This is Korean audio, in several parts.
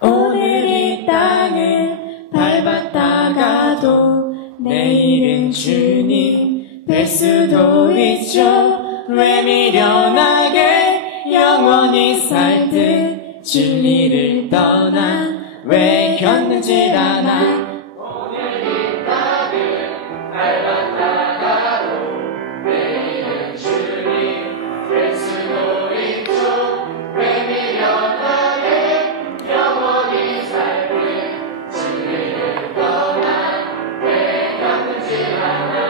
오늘 이 땅을 밟았다가도 내일은 주님 뵐 수도 있죠. 왜 미련하게 영원히 살 듯 진리를 떠나 왜 겪는지 않아. 오늘 이 땅을 밟았다가도 내일은 주님 뵐 수도 있죠. 왜 미련하게 영원히 살 듯 진리를 떠나 왜 겪는지 않아.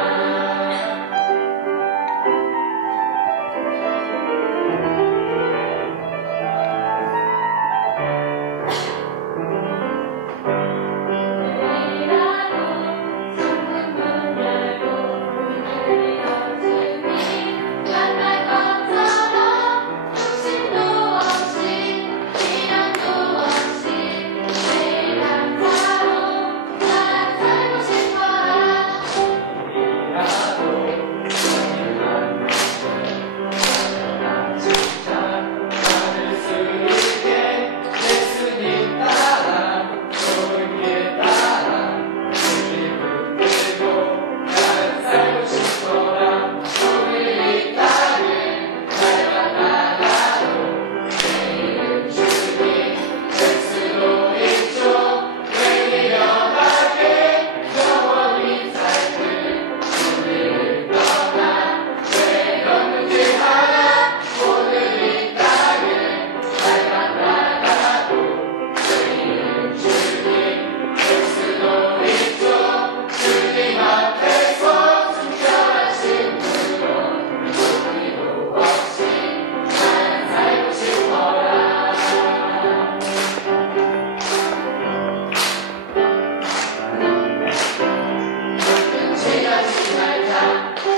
지나지 말자.